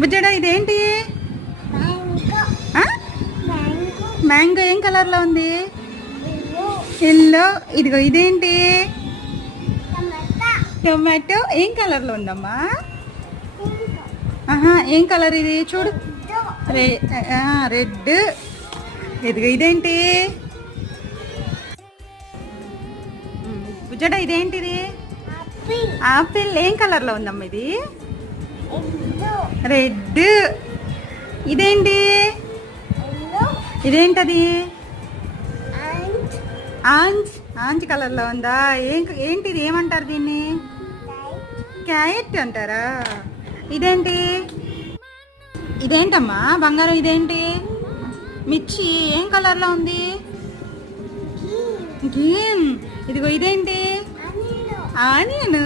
బుజ్జడా ఇదేంటి? మ్యాంగో ఏం కలర్ లో ఉంది? ఎల్లో. ఇదిగో ఇదేంటి? టొమాటో ఏం కలర్ లో ఉందమ్మా? ఆహా, ఏం కలర్ ఇది? చూడు, రెడ్. ఇదిగో ఇదేంటి? బుజ్జడా ఇదేంటిది? ఆపిల్ ఏం కలర్ లో ఉందమ్మా ఇది? రెడ్. ఇదేంటి? ఇదేంటది? ఆంజ్ కలర్ లో ఉందా? ఏంటిది? ఏమంటారు దీన్ని? క్యారెట్ అంటారా? ఇదేంటి? ఇదేంటమ్మా బంగారం? ఇదేంటి? మిర్చి ఏం కలర్ లో ఉంది? గ్రీన్. ఇదిగో ఇదేంటి? ఆనియన్.